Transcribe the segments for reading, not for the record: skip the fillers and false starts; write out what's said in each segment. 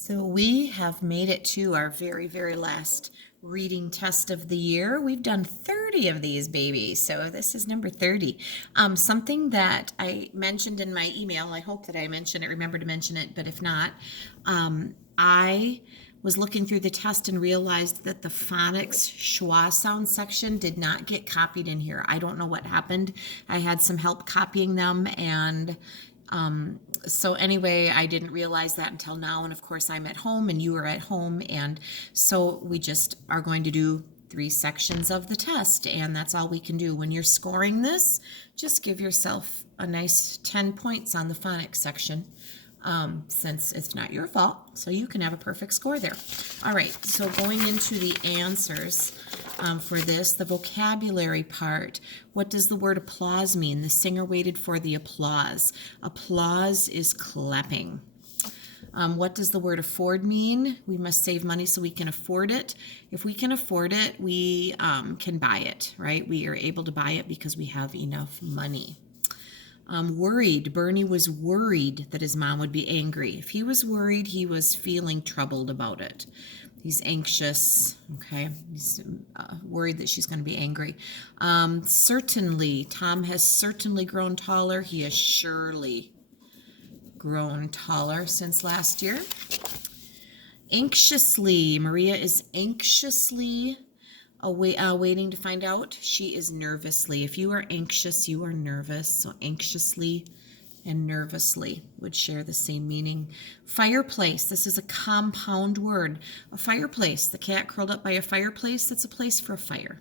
So we have made it to our very, very last reading test of the year. We've done 30 of these babies, so this is number 30. Something that I mentioned in my email, I hope that I mentioned it, remember to mention it, but if not, I was looking through the test and realized that the phonics schwa sound section did not get copied in here. I don't know what happened. I had some help copying them, and so anyway, I didn't realize that until now. And of course, I'm at home and you are at home. And so we just are going to do 3 sections of the test. And that's all we can do. When you're scoring this, just give yourself a nice 10 points on the phonics section. Since it's not your fault, so you can have a perfect score there. All right, so going into the answers for this, the vocabulary part, what does the word applause mean? The singer waited for the applause. Applause is clapping. What does the word afford mean? We must save money so we can afford it. If we can afford it, we can buy it, right? We are able to buy it because we have enough money. Worried. Bernie was worried that his mom would be angry. If he was worried, he was feeling troubled about it. He's anxious, okay? He's worried that she's going to be angry. Certainly. Tom has certainly grown taller. He has surely grown taller since last year. Anxiously. Maria is anxiously waiting to find out. She is nervously. If you are anxious, you are nervous. So anxiously and nervously would share the same meaning. Fireplace. This is a compound word. A fireplace. The cat curled up by a fireplace. That's a place for a fire.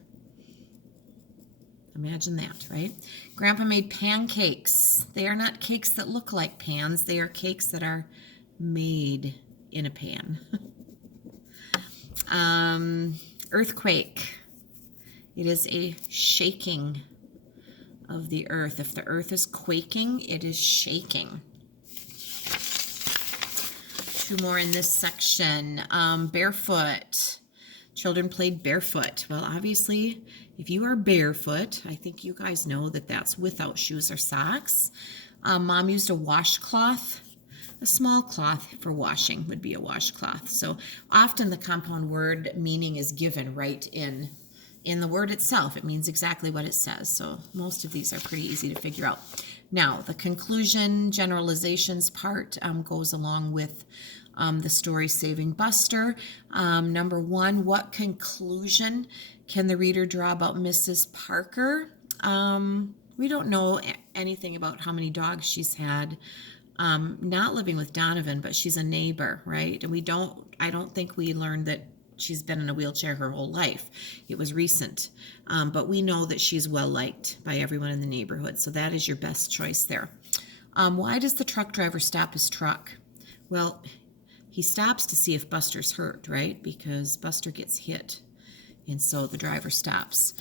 Imagine that, right? Grandpa made pancakes. They are not cakes that look like pans. They are cakes that are made in a pan. Earthquake. It is a shaking of the earth. If the earth is quaking, it is shaking. 2 more in this section. Barefoot. Children played barefoot. Well, obviously, if you are barefoot, I think you guys know that that's without shoes or socks. Mom used a washcloth. A small cloth for washing would be a washcloth. So often the compound word meaning is given right in the word itself. It means exactly what it says. So most of these are pretty easy to figure out. Now, the conclusion, generalizations part goes along with the story Saving Buster. Number 1, what conclusion can the reader draw about Mrs. Parker? We don't know anything about how many dogs she's had. Not living with Donovan, but she's a neighbor, right? And I don't think we learned that she's been in a wheelchair her whole life. It was recent. But we know that she's well liked by everyone in the neighborhood. So that is your best choice there. Why does the truck driver stop his truck? Well, he stops to see if Buster's hurt, right? Because Buster gets hit. And so the driver stops.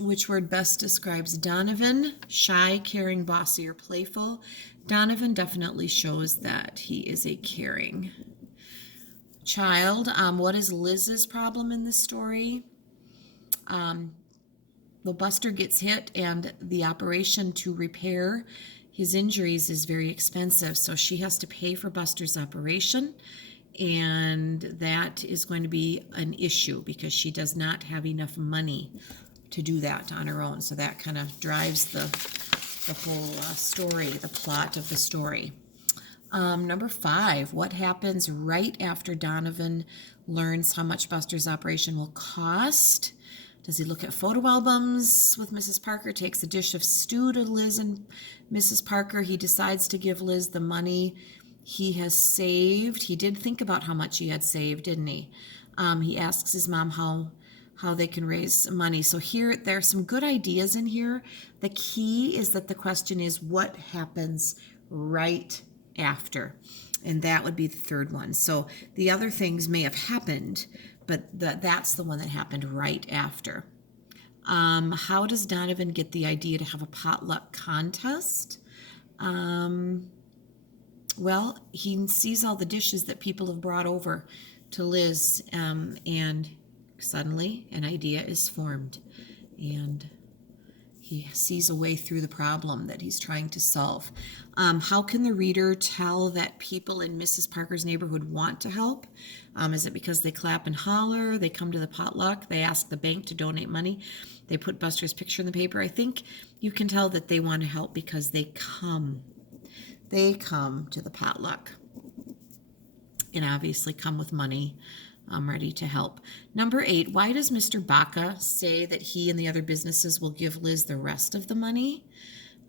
Which word best describes Donovan? Shy, caring, bossy, or playful? Donovan definitely shows that he is a caring child. What is Liz's problem in this story? Well, Buster gets hit, and the operation to repair his injuries is very expensive. So she has to pay for Buster's operation, and that is going to be an issue because she does not have enough money to do that on her own. So that kind of drives the whole story, the plot of the story. Number 5, what happens right after Donovan learns how much Buster's operation will cost? Does he look at photo albums with Mrs. Parker, takes a dish of stew to Liz and Mrs. Parker? He decides to give Liz the money he has saved. He did think about how much he had saved, didn't he? He asks his mom how they can raise money. So here, there are some good ideas in here. The key is that the question is, what happens right after? And that would be the 3rd one. So the other things may have happened, but that's the one that happened right after. How does Donovan get the idea to have a potluck contest? Well, he sees all the dishes that people have brought over to Liz, and suddenly an idea is formed, and He sees a way through the problem that he's trying to solve. How can the reader tell that people in Mrs. Parker's neighborhood want to help? Is it because they clap and holler? They come to the potluck? They ask the bank to donate money? They put Buster's picture in the paper? I think you can tell that they want to help because they come. They come to the potluck and obviously come with money. I'm ready to help. Number 8, why does Mr. Baca say that he and the other businesses will give Liz the rest of the money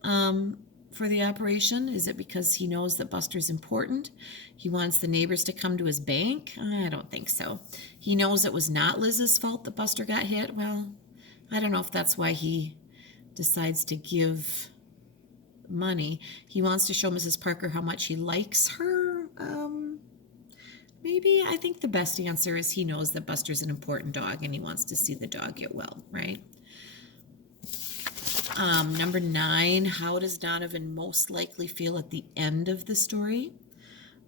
for the operation? Is it because he knows that Buster's important? He wants the neighbors to come to his bank? I don't think so. He knows it was not Liz's fault that Buster got hit? Well, I don't know if that's why he decides to give money. He wants to show Mrs. Parker how much he likes her. Maybe. I think the best answer is he knows that Buster's an important dog and he wants to see the dog get well, right? Number 9, how does Donovan most likely feel at the end of the story?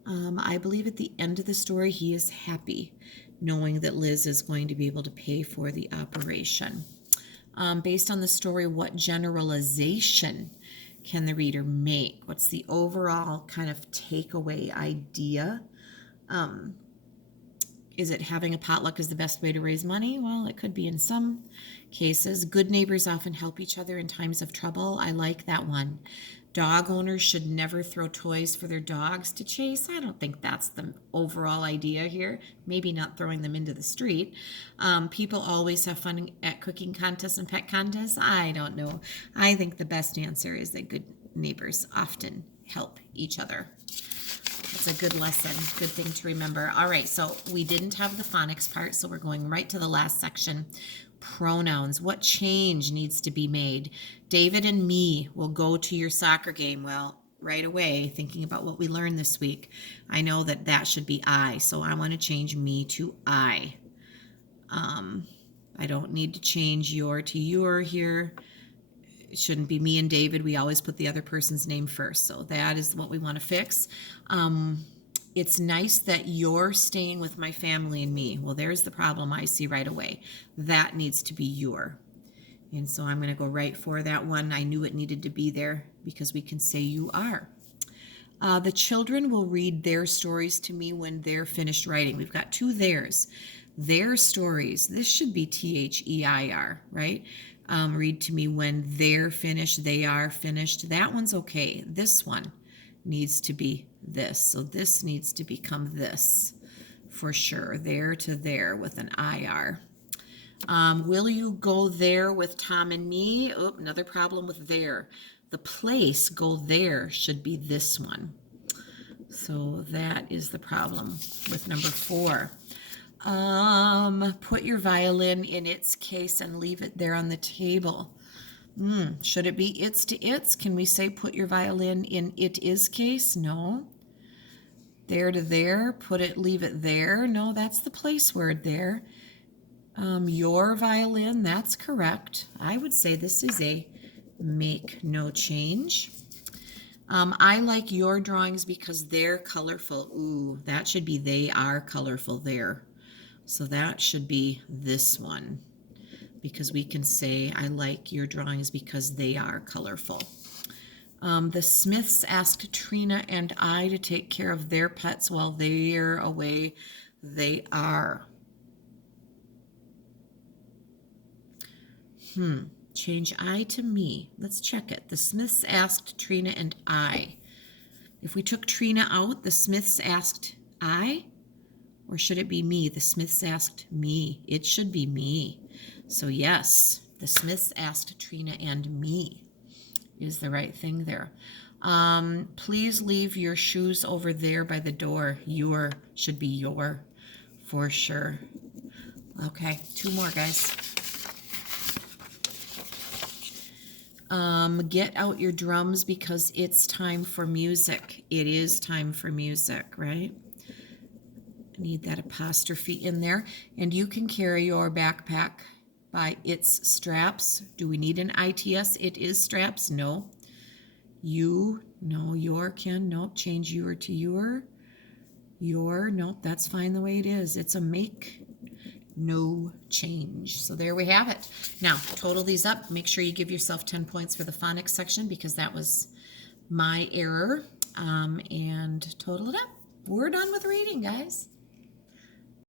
I believe at the end of the story he is happy knowing that Liz is going to be able to pay for the operation. Based on the story, what generalization can the reader make? What's the overall kind of takeaway idea? Is it having a potluck is the best way to raise money? Well, it could be in some cases. Good neighbors often help each other in times of trouble. I like that one. Dog owners should never throw toys for their dogs to chase. I don't think that's the overall idea here. Maybe not throwing them into the street. People always have fun at cooking contests and pet contests. I don't know. I think the best answer is that good neighbors often help each other. It's a good lesson, good thing to remember. All right, so we didn't have the phonics part, so we're going right to the last section. Pronouns. What change needs to be made? David and me will go to your soccer game. Well, right away, thinking about what we learned this week, I know that that should be I, so I want to change me to I. I don't need to change your to your here. It shouldn't be me and David. We always put the other person's name first. So that is what we want to fix. It's nice that you're staying with my family and me. Well, there's the problem I see right away. That needs to be your. And so I'm going to go right for that one. I knew it needed to be there because we can say you are. The children will read their stories to me when they're finished writing. We've got 2 theirs. Their stories. This should be THEIR, right? Read to me when they're finished, they are finished. That one's okay. This one needs to be this. So this needs to become this for sure. There to there with an IR. Will you go there with Tom and me? Oh, another problem with there. The place, go there, should be this one. So that is the problem with number 4. Put your violin in its case and leave it there on the table. Should it be its to its? Can we say put your violin in it is case? No. There to there, put it, leave it there. No, that's the place word there. Your violin, that's correct. I would say this is a make no change. I like your drawings because they're colorful. Ooh, that should be they are colorful there. So that should be this one because we can say I like your drawings because they are colorful. The Smiths asked Trina and I to take care of their pets while they're away. They are. Change I to me. Let's check it. The Smiths asked Trina and I. If we took Trina out, the Smiths asked I? Or should it be me? The Smiths asked me. It should be me. So yes, the Smiths asked Trina and me is the right thing there. Please leave your shoes over there by the door. Your should be your for sure. Okay, 2 more, guys. Get out your drums because it's time for music. It is time for music, right? Need that apostrophe in there. And you can carry your backpack by its straps. Do we need an ITS? It is straps. No. You. No. Your can. Nope. Change your to your. Your. Nope. That's fine the way it is. It's a make no change. So there we have it. Now, total these up. Make sure you give yourself 10 points for the phonics section because that was my error. And total it up. We're done with reading, guys.